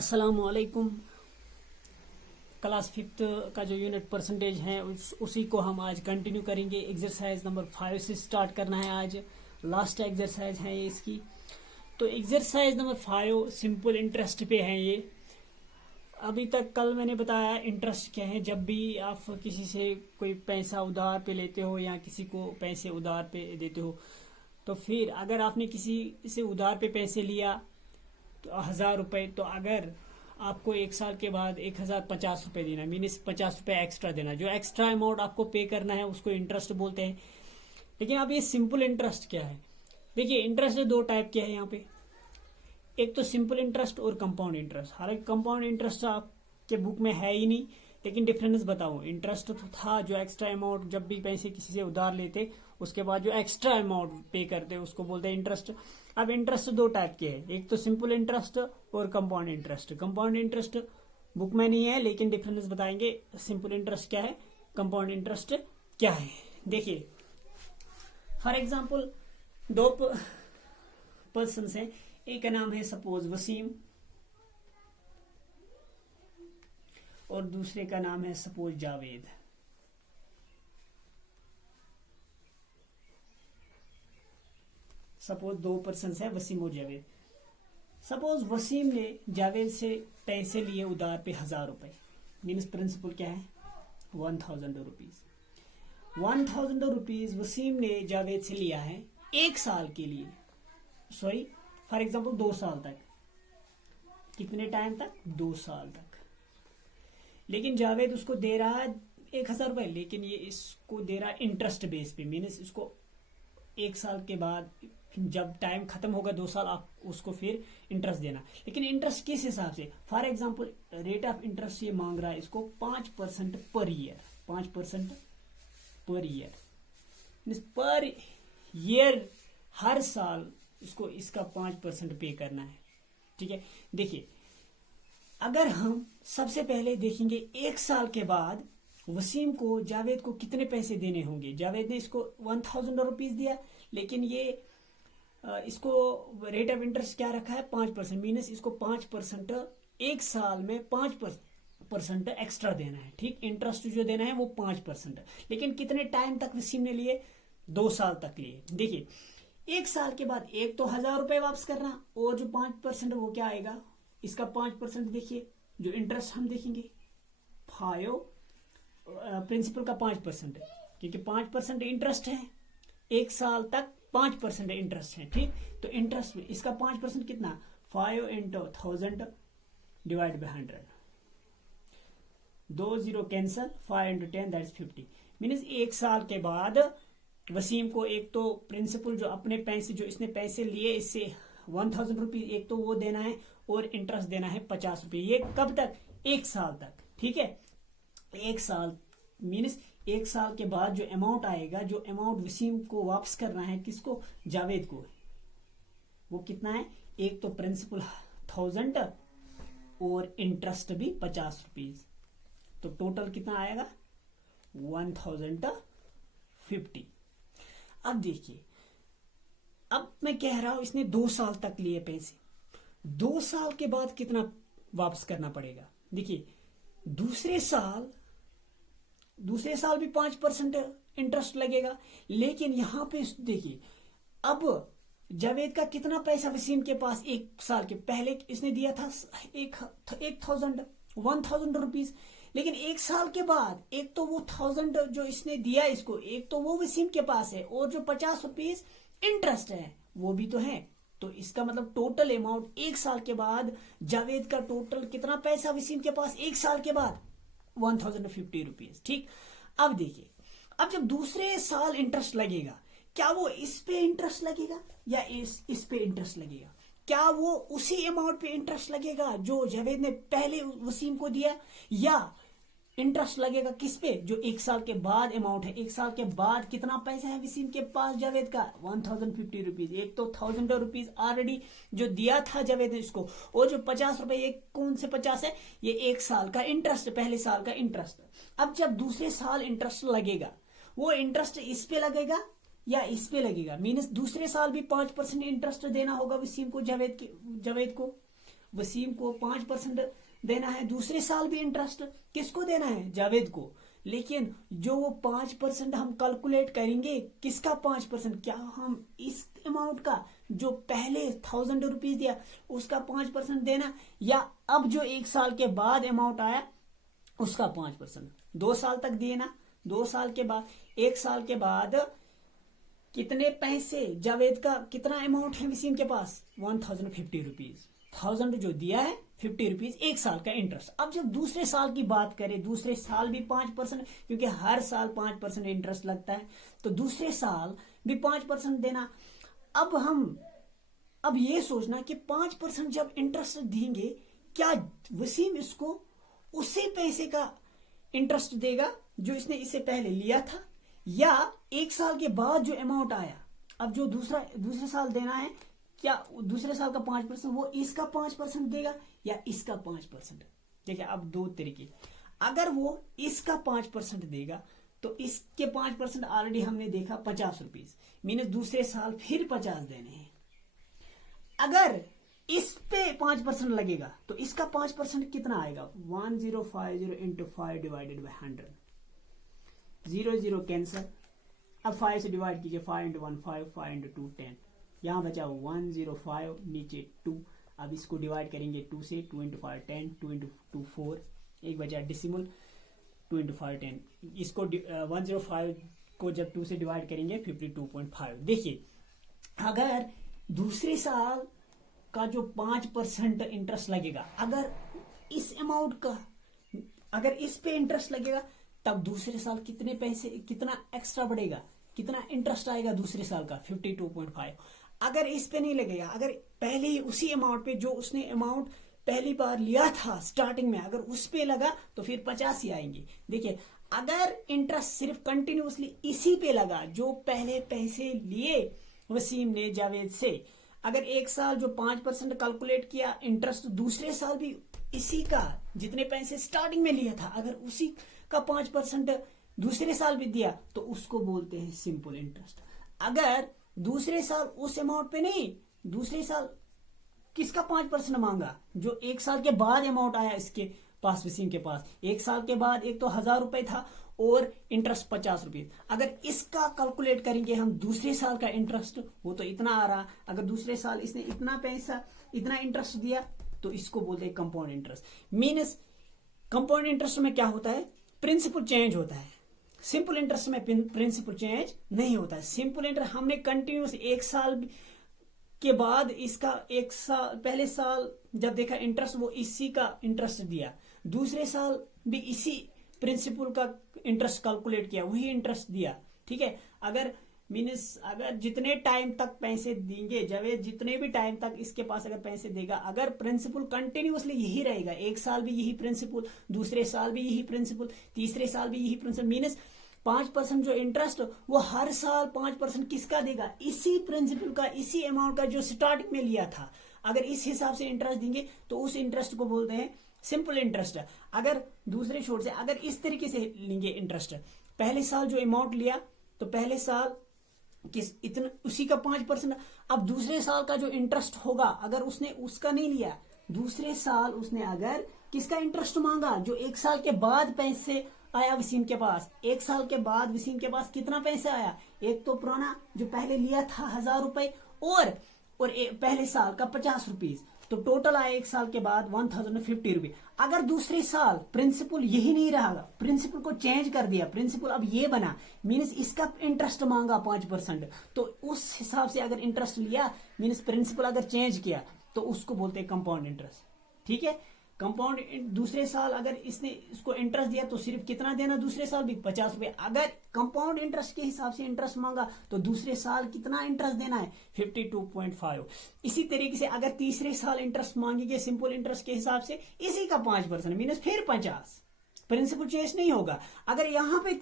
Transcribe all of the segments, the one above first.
अस्सलामुअलैकुम। Class fifth का जो यूनिट परसेंटेज है उसी को हम आज कंटिन्यू करेंगे। एक्सरसाइज नंबर 5 से स्टार्ट करना है। आज लास्ट एक्सरसाइज है ये इसकी। तो एक्सरसाइज नंबर 5 सिंपल इंटरेस्ट पे है ये। अभी तक कल मैंने बताया इंटरेस्ट क्या है। जब भी आप किसी से कोई पैसा उधार पे लेते हो या किसी को पैसे उधार पे देते हो, तो फिर अगर आपने किसी से उधार पे पैसे लिया तो 1000 रुपये, तो अगर आपको 1 साल के बाद 1050 रुपये देना, मीन्स 50 रुपये एक्स्ट्रा देना। जो एक्स्ट्रा अमाउंट आपको पे करना है उसको इंटरेस्ट बोलते हैं। लेकिन अब ये सिंपल इंटरेस्ट क्या है? देखिए, इंटरेस्ट दो टाइप के हैं यहाँ पे। एक तो सिंपल इंटरेस्ट और कंपाउंड इंटरेस्ट। हालांकि कंपाउंड इंटरेस्ट आपके बुक में है ही नहीं, लेकिन डिफरेंस बताओ। इंटरेस्ट तो था जो एक्स्ट्रा अमाउंट, जब भी पैसे किसी से उधार लेते उसके बाद जो एक्स्ट्रा अमाउंट पे करते उसको बोलते हैं इंटरेस्ट। अब इंटरेस्ट दो टाइप के हैं, एक तो सिंपल इंटरेस्ट और compound interest. Compound interest book में नहीं है, लेकिन डिफरेंस बताएंगे। सिंपल इंटरेस्ट क्या है, कंपाउंड इंटरेस्ट क्या है। देखिए, फॉर एग्जाम्पल दो पर्सन हैं। एक का नाम है सपोज वसीम और दूसरे का नाम है सपोज जावेद। सपोज दो पर्सन है, वसीम और जावेद। सपोज वसीम ने जावेद से पैसे लिए उधार पे 1000 रुपये। मीन्स प्रिंसिपल क्या है, 1000 रुपीज। 1000 रुपीज वसीम ने जावेद से लिया है 1 साल के लिए। सॉरी, फॉर एग्जाम्पल 2 साल तक। कितने टाइम तक? 2 साल तक। लेकिन जावेद उसको दे रहा है 1000 रुपये, लेकिन ये इसको दे रहा है इंटरेस्ट बेस पे। मीन्स इसको 1 साल के बाद जब टाइम खत्म होगा 2 साल, आप उसको फिर इंटरेस्ट देना। लेकिन इंटरेस्ट किस हिसाब से? For example rate of interest ये मांग रहा है इसको 5% per year. 5% per year means per year हर साल इसको इसका 5% पे करना है। ठीक है। देखिए, अगर हम सबसे पहले देखेंगे 1 साल के बाद वसीम को जावेद को कितने पैसे देने होंगे। जावेद ने इसको 1000 रुपीज दिया, लेकिन ये इसको रेट ऑफ इंटरेस्ट क्या रखा है, 5%। मीनस इसको 5% 1 साल में 5% एक्स्ट्रा देना है। ठीक, इंटरेस्ट जो देना है वो 5%। लेकिन कितने टाइम तक वसीम ने लिए? 2 साल तक लिए। देखिए, 1 साल के बाद एक तो 1000 रुपये वापस करना, और जो 5% वो क्या आएगा, इसका 5%। देखिए, जो इंटरेस्ट हम देखेंगे 5 प्रिंसिपल का 5% है, क्योंकि 5% इंटरेस्ट है। 1 साल तक 5% इंटरेस्ट है। ठीक, तो इंटरेस्ट में इसका 5% कितना, 5 × 1000 divide by 100। 2 0 cancel, 5 × 10 that's 50। Means 1 साल के बाद वसीम को एक तो प्रिंसिपल जो अपने पैसे जो इसने पैसे लिए इससे 1000 रुपीज, एक तो वो देना है और इंटरेस्ट देना है 50 रुपये। ये कब तक? 1 साल तक। ठीक है, 1 साल मीन्स 1 साल के बाद जो अमाउंट आएगा, जो अमाउंट वसीम को वापस करना है, किसको? जावेद को। वो कितना है? एक तो प्रिंसिपल 1000 और इंटरेस्ट भी 50 रुपीज। तो टोटल कितना आएगा? 1050। अब देखिए, अब मैं कह रहा हूं इसने 2 साल तक लिए पैसे। 2 साल के बाद कितना वापस करना पड़ेगा? देखिए, दूसरे साल भी 5% इंटरेस्ट लगेगा। लेकिन यहां पे देखिए, अब जावेद का कितना पैसा वसीम के पास 1 साल के पहले इसने दिया था 1000 रुपीज। लेकिन 1 साल के बाद एक तो वो 1000 जो इसने दिया इसको, एक तो वो वसीम के पास है, और जो 50 रुपीज इंटरेस्ट है वो भी तो है। तो इसका मतलब टोटल अमाउंट 1 साल के बाद जावेद का टोटल कितना पैसा वसीम के पास 1 साल के बाद? 1050 रुपीज। ठीक, अब देखिए, अब जब दूसरे साल इंटरेस्ट लगेगा, क्या वो इस पे इंटरेस्ट लगेगा या इस पे इंटरेस्ट लगेगा? क्या वो उसी अमाउंट पे इंटरेस्ट लगेगा जो जावेद ने पहले वसीम को दिया, या इंटरेस्ट लगेगा किस पे? जो 1 साल के बाद अमाउंट है। 1 साल के बाद कितना पैसा है वसीम के पास जावेद का? 1050 रुपीज। एक तो 1000 रुपीज ऑलरेडी जो दिया था जावेद ने इसको, और जो 50 रुपए, ये कौन से 50 है? ये 1 साल का इंटरेस्ट, पहले साल का इंटरेस्ट। अब जब दूसरे साल इंटरेस्ट लगेगा, वो इंटरेस्ट इस पे लगेगा या इस पे लगेगा? मीन्स दूसरे साल भी 5% इंटरेस्ट देना होगा वसीम को, जावेद को। वसीम को 5% देना है, दूसरे साल भी इंटरेस्ट किसको देना है? जावेद को। लेकिन जो वो 5% हम कैलकुलेट करेंगे, किसका 5%? क्या हम इस अमाउंट का जो पहले 1000 रुपीज दिया उसका 5% देना, या अब जो 1 साल के बाद अमाउंट आया उसका 5%? 2 साल तक दिए ना, 2 साल के बाद 1 साल के बाद कितने पैसे जावेद का, कितना अमाउंट है वसीम के पास? 1050 रुपीज। 1000 जो दिया है, 50 रुपीज 1 साल का इंटरेस्ट। अब जब दूसरे साल की बात करें, दूसरे साल भी 5%, क्योंकि हर साल 5% इंटरेस्ट लगता है, तो दूसरे साल भी 5% देना। अब ये सोचना कि 5% जब इंटरेस्ट देंगे, क्या वसीम इसको उसी पैसे का इंटरेस्ट देगा जो इसने इससे पहले लिया था, या 1 साल के बाद जो अमाउंट आया, अब जो दूसरे साल देना है, क्या दूसरे साल का 5% वो इसका 5% देगा या इसका 5%? देखिए, अब 2 तरीके। अगर वो इसका 5% देगा तो इसके 5% ऑलरेडी हमने देखा 50 रुपीज, मीनस दूसरे साल फिर 50 देने हैं। अगर इस पे 5% लगेगा तो इसका 5% कितना आएगा? 1050 इंटू 5 डिवाइडेड बाई 100, 0 0 कैंसर। अब 5 से डिवाइड कीजिए, 5 इंटू 1 5, 5 इंटू 2 10, यहां बचा 105, नीचे 2। अब इसको डिवाइड करेंगे 2 से, 2 इंटू 5 10, 2 इंटू 2 4, एक बचा डिसिमल, 2 इंटू 5 10। इसको 105 को जब 2 से डिवाइड करेंगे 52.5। देखिए, अगर दूसरे साल का जो 5% इंटरेस्ट लगेगा, अगर इस अमाउंट का, अगर इस पे इंटरेस्ट लगेगा, तब दूसरे साल कितने पैसे, कितना एक्स्ट्रा बढ़ेगा, कितना इंटरेस्ट आएगा दूसरे साल का? 52.5। अगर इस पे नहीं लगेगा, अगर पहले ही उसी अमाउंट पे जो उसने अमाउंट पहली बार लिया था स्टार्टिंग में, अगर उस पे लगा तो फिर 50 ही आएंगे। देखिए, अगर इंटरेस्ट सिर्फ कंटिन्यूअसली इसी पे लगा जो पहले पैसे लिए वसीम ने जावेद से, अगर 1 साल जो 5% कैलकुलेट किया इंटरेस्ट, दूसरे साल भी इसी का, जितने पैसे स्टार्टिंग में लिया था, अगर उसी का 5% दूसरे साल भी दिया तो उसको बोलते हैं सिंपल इंटरेस्ट। अगर दूसरे साल उस अमाउंट पे नहीं, दूसरे साल किसका 5% मांगा? जो 1 साल के बाद अमाउंट आया इसके पास, वसीम के पास 1 साल के बाद, एक तो 1000 रुपए था और इंटरेस्ट 50 रुपए। अगर इसका कैलकुलेट करेंगे हम, दूसरे साल का इंटरेस्ट वो तो इतना आ रहा, अगर दूसरे साल इसने इतना पैसा, इतना इंटरेस्ट दिया, तो इसको बोलते हैं compound interest. Means compound interest में क्या होता है? प्रिंसिपल चेंज होता है। सिंपल इंटरेस्ट में प्रिंसिपल चेंज नहीं होता है। सिंपल इंटरेस्ट हमने कंटिन्यूस 1 साल के बाद इसका 1 साल, पहले साल जब देखा इंटरेस्ट, वो इसी का इंटरेस्ट दिया, दूसरे साल भी इसी प्रिंसिपल का इंटरेस्ट कैलकुलेट किया, वही इंटरेस्ट दिया। ठीक है, अगर मीन्स अगर जितने टाइम तक पैसे देंगे जावेद, जितने भी टाइम तक इसके पास अगर पैसे देगा, अगर प्रिंसिपल कंटिन्यूअसली यही रहेगा, 1 साल भी यही प्रिंसिपल, दूसरे साल भी यही प्रिंसिपल, तीसरे साल भी यही प्रिंसिपल, मीन्स 5% जो इंटरेस्ट वो हर साल 5% किसका देगा? इसी प्रिंसिपल का, इसी अमाउंट का जो स्टार्टिंग में लिया था। अगर इस हिसाब से इंटरेस्ट देंगे तो उस इंटरेस्ट को बोलते हैं सिंपल इंटरेस्ट। अगर दूसरे छोर से अगर इस तरीके से लेंगे इंटरेस्ट, पहले साल जो अमाउंट लिया तो पहले साल किस इतना उसी का 5%, अब दूसरे साल का जो इंटरेस्ट होगा, अगर उसने उसका नहीं लिया, दूसरे साल उसने अगर किसका इंटरेस्ट मांगा? जो 1 साल के बाद पैसे आया वसीम के पास, 1 साल के बाद वसीम के पास कितना पैसा आया? एक तो पुराना जो पहले लिया था 1000 रुपए, और पहले साल का 50 रुपीज, तो टोटल आया 1 साल के बाद 1050 रुपए। अगर दूसरे साल प्रिंसिपल यही नहीं रहा, प्रिंसिपल को चेंज कर दिया, प्रिंसिपल अब ये बना, मीन्स इसका इंटरेस्ट मांगा 5%, तो उस हिसाब से अगर इंटरेस्ट लिया, मीन्स प्रिंसिपल अगर चेंज किया तो उसको बोलते हैं कंपाउंड इंटरेस्ट। ठीक है, कंपाउंड दूसरे साल अगर इसने इसको इंटरेस्ट दिया तो सिर्फ कितना देना? दूसरे साल भी 50 रुपए। अगर कंपाउंड इंटरेस्ट के हिसाब से इंटरेस्ट मांगा तो दूसरे साल कितना इंटरेस्ट देना है? 52.5। इसी तरीके से अगर तीसरे साल इंटरेस्ट मांगेंगे सिंपल इंटरेस्ट के हिसाब से, इसी का 5% मीनस फिर 50, प्रिंसिपल चेंज नहीं होगा। अगर यहाँ पे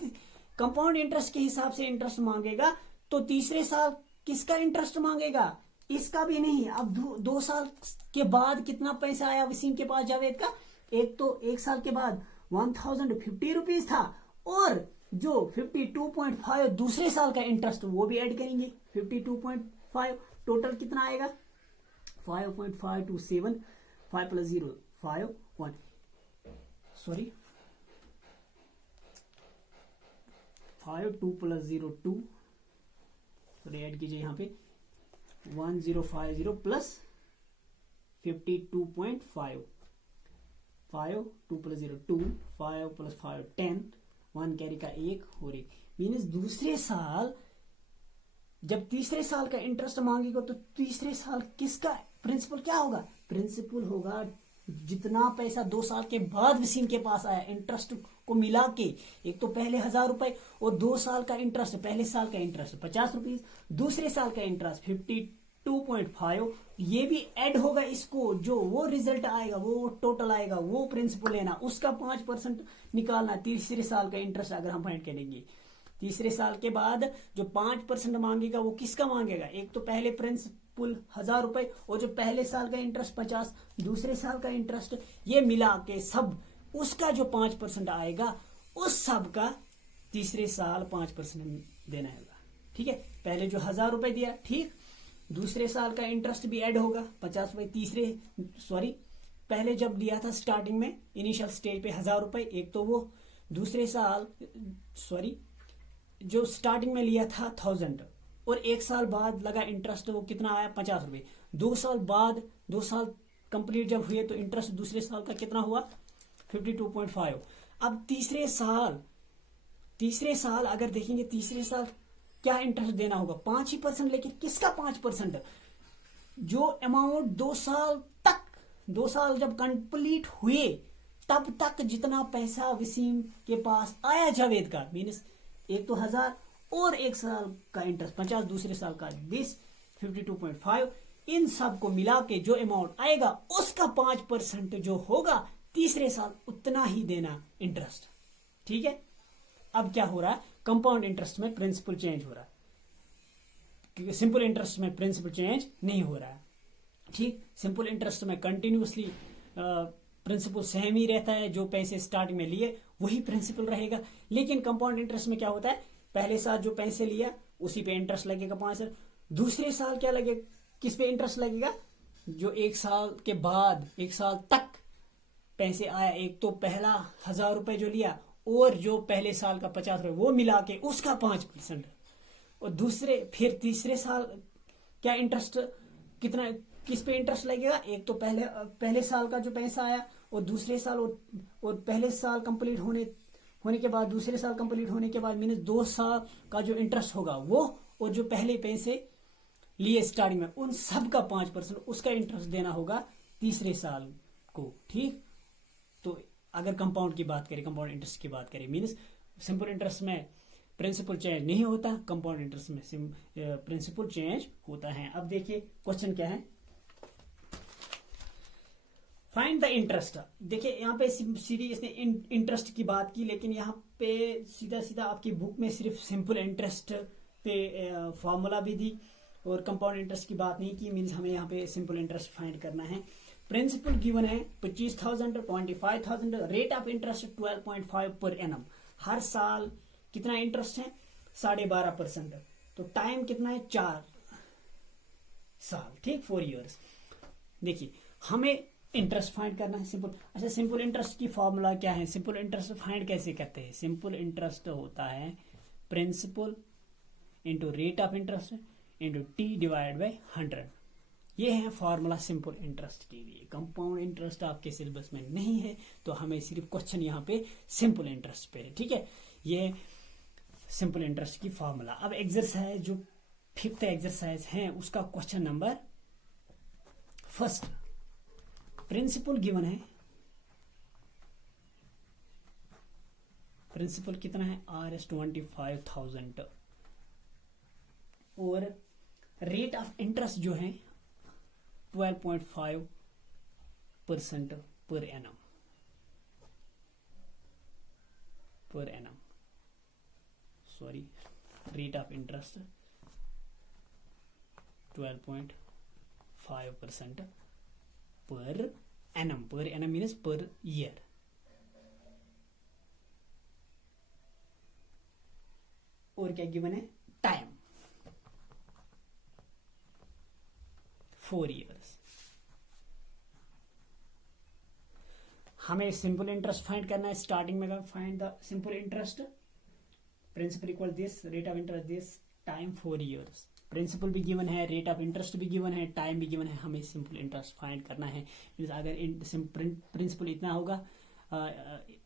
कंपाउंड इंटरेस्ट के हिसाब से इंटरेस्ट मांगेगा तो तीसरे साल किसका इंटरेस्ट मांगेगा? इसका भी नहीं। अब 2 साल के बाद कितना पैसा आया वसीम के पास जावेद का? एक तो 1 साल के बाद 1050 रुपीज था, और जो 52.5 दूसरे साल का इंटरेस्ट वो भी ऐड करेंगे। 52.5 टोटल कितना आएगा? 5.527 5 plus 0 5 1 sorry 5 2 plus 0 2 sorry add कीजिए यहाँ पे 1050 प्लस 52.5 5 2 प्लस 0 2 5 प्लस 5 10 1 कैरी का 1 और 1 मीन्स दूसरे साल जब तीसरे साल का इंटरेस्ट मांगेगा तो तीसरे साल किसका प्रिंसिपल क्या होगा? प्रिंसिपल होगा जितना पैसा 2 साल के बाद वसीम के पास आया इंटरेस्ट को मिला के, एक तो पहले 1000 रुपए और 2 साल का इंटरेस्ट, पहले साल का इंटरेस्ट 50 रुपीज, दूसरे साल का इंटरेस्ट 52.5, ये भी ऐड होगा इसको, जो वो रिजल्ट आएगा वो टोटल आएगा वो प्रिंसिपल लेना, उसका 5% निकालना। तीसरे साल का इंटरेस्ट अगर हम फाइंड करेंगे, तीसरे साल के बाद जो 5% मांगेगा वो किसका मांगेगा? एक तो पहले प्रिंसिपल 1000 रुपए और जो पहले साल का इंटरेस्ट 50, दूसरे साल का इंटरेस्ट, ये मिला के सब उसका जो 5% आएगा उस सब का तीसरे साल 5% देना होगा। ठीक है, पहले जो 1000 रुपए दिया, ठीक, दूसरे साल का इंटरेस्ट भी ऐड होगा 50 रुपए, पहले जब लिया था स्टार्टिंग में इनिशियल स्टेज पे 1000 रुपए, एक तो वो दूसरे साल जो स्टार्टिंग में लिया था 1000 और 1 साल बाद लगा इंटरेस्ट, वो कितना आया 50 रुपए। 2 साल बाद 2 साल कंप्लीट जब हुए तो इंटरेस्ट दूसरे साल का कितना हुआ 52.5। अब तीसरे साल अगर देखेंगे तीसरे साल क्या इंटरेस्ट देना होगा 5% लेकिन किसका 5%? जो अमाउंट 2 साल जब कंप्लीट हुए तब तक जितना पैसा वसीम के पास आया जावेद का, मीन्स एक तो 1000 और 1 साल का इंटरेस्ट 50, दूसरे साल का 20 52.5, इन सब को मिला के जो अमाउंट आएगा उसका 5% जो होगा तीसरे साल उतना ही देना इंटरेस्ट। ठीक है, अब क्या हो रहा है? कंपाउंड इंटरेस्ट में प्रिंसिपल चेंज हो रहा है, क्योंकि सिंपल इंटरेस्ट में प्रिंसिपल चेंज नहीं हो रहा है। ठीक, सिंपल इंटरेस्ट में कंटिन्यूअसली प्रिंसिपल सेम ही रहता है, जो पैसे स्टार्टिंग में लिए वही प्रिंसिपल रहेगा। लेकिन कंपाउंड इंटरेस्ट में क्या होता है, पहले साल जो पैसे लिया उसी पे इंटरेस्ट लगेगा 5, दूसरे साल क्या लगेगा, किस पे इंटरेस्ट लगेगा? जो 1 साल के बाद 1 साल तक पैसे आया, एक तो पहला 1000 रुपए जो लिया और जो पहले साल का 50 रुपए वो मिला के उसका 5%, और फिर तीसरे साल क्या इंटरेस्ट, कितना किस पे इंटरेस्ट लगेगा? एक तो पहले साल का जो पैसा आया और दूसरे साल और पहले साल कंप्लीट होने के बाद दूसरे साल कंप्लीट होने के बाद मीन्स 2 साल का जो इंटरेस्ट होगा वो, और जो पहले पैसे लिए स्टार्टिंग में उन सब का 5% उसका इंटरेस्ट देना होगा तीसरे साल को। ठीक, तो अगर कंपाउंड की बात करें, कंपाउंड इंटरेस्ट की बात करें, मीन्स सिंपल इंटरेस्ट में प्रिंसिपल चेंज नहीं होता, कंपाउंड इंटरेस्ट में प्रिंसिपल चेंज होता है। अब देखिए क्वेश्चन क्या है, फाइंड द इंटरेस्ट। देखिए यहाँ पे सीधी इसने इंटरेस्ट की बात की, लेकिन यहाँ पे सीधा आपकी बुक में सिर्फ सिंपल इंटरेस्ट पे फॉर्मूला भी दी और कंपाउंड इंटरेस्ट की बात नहीं की, मीन्स हमें यहाँ पे सिंपल इंटरेस्ट फाइंड करना है। प्रिंसिपल गिवन है 25,000 25,000, rate of interest 12.5 per annum, हर साल कितना इंटरेस्ट है 12.5%, तो टाइम कितना है 4 साल, ठीक, 4 इयर्स। देखिए हमें इंटरेस्ट फाइंड करना है सिंपल। अच्छा, सिंपल इंटरेस्ट की फॉर्मूला क्या है? सिंपल इंटरेस्ट फाइंड कैसे करते हैं? सिंपल इंटरेस्ट होता है principal into rate of interest into T divide by 100, ये है फॉर्मूला सिंपल इंटरेस्ट के लिए। कंपाउंड इंटरेस्ट आपके सिलेबस में नहीं है, तो हमें सिर्फ क्वेश्चन यहाँ पे सिंपल इंटरेस्ट पे है। ठीक है, ये सिंपल इंटरेस्ट की फॉर्मूला। अब एक्सरसाइज जो 5th एक्सरसाइज है उसका क्वेश्चन नंबर 1, प्रिंसिपल गिवन है, प्रिंसिपल कितना है RS 25,000 और रेट ऑफ इंटरेस्ट जो है 12.5% per annum, rate of interest 12.5% per annum means per year. और क्या गिवन है? Time 4 years. हमें सिंपल इंटरेस्ट फाइंड करना है। स्टार्टिंग में find the simple interest, principal equal this, rate of interest this, time 4 years। Principal भी given है, rate of interest भी गिवन है, टाइम भी गिवन है, हमें सिंपल इंटरेस्ट फाइंड करना है। मीन्स अगर प्रिंसिपल इतना होगा,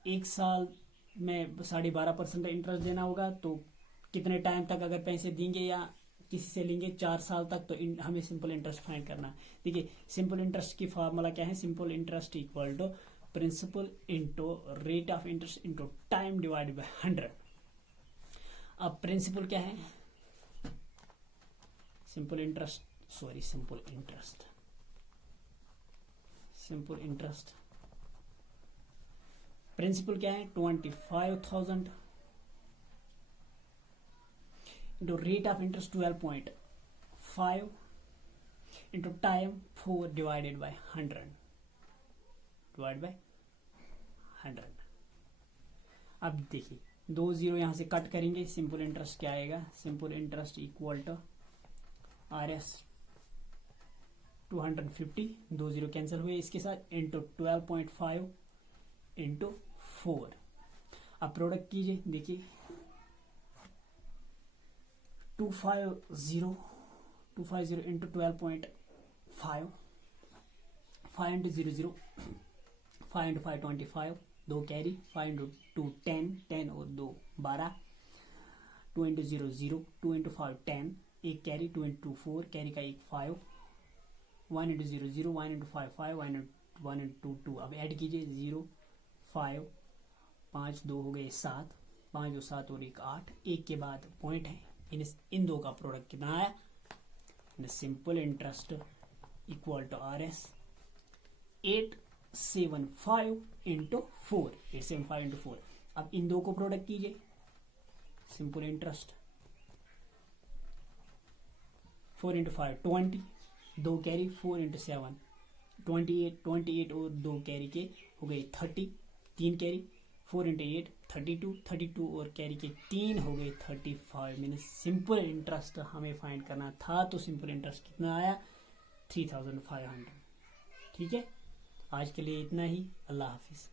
1 साल में 12.5% इंटरेस्ट देना होगा, तो कितने टाइम तक अगर पैसे देंगे या किसी से लेंगे 4 साल तक, तो हमें सिंपल इंटरेस्ट फाइंड करना है। देखिए सिंपल इंटरेस्ट की फार्मूला क्या है, simple interest equal to principal into rate of interest into time divided by 100। अब प्रिंसिपल क्या है, सिंपल इंटरेस्ट प्रिंसिपल क्या है 25,000 into rate of interest 12.5 into time 4 divided by 100 अब देखिए 2 0 यहां से कट करेंगे, सिंपल इंटरेस्ट क्या आएगा, simple interest equal to RS 250, 2 0 cancel हुए इसके साथ, इंटू 12.5 इंटू 4। अब प्रोडक्ट कीजिए, देखिए 250 into 12.5, 5 into 0 0, 5 into 5 25, 2 carry, 5 into 2 10, 10 और 2 12, 2 into 0 0, 2 into 5 10, 1 carry, 2 into 4 carry का 1 5, 1 इंटू 0 0, 1 इंटू 5 5, 1 इंटू 2। अब ऐड कीजिए 0 5 5 2 हो गए 7, 5 2 7 और 1 8, 1 के बाद पॉइंट है, इन दो का प्रोडक्ट कितना आया, simple interest equal to RS 875 into 4, 875 into 4। अब इन दो को प्रोडक्ट कीजिए, simple interest 4 into 5 20, 2 carry, 4 into 7 28 और 2 कैरी के हो गए 30, 3 कैरी, 4 इंटू 8 32 और कैरी के 3 हो गए 35। मीन सिंपल इंटरेस्ट हमें फाइंड करना था, तो सिंपल इंटरेस्ट कितना आया 3500। ठीक है, आज के लिए इतना ही, अल्लाह हाफिज।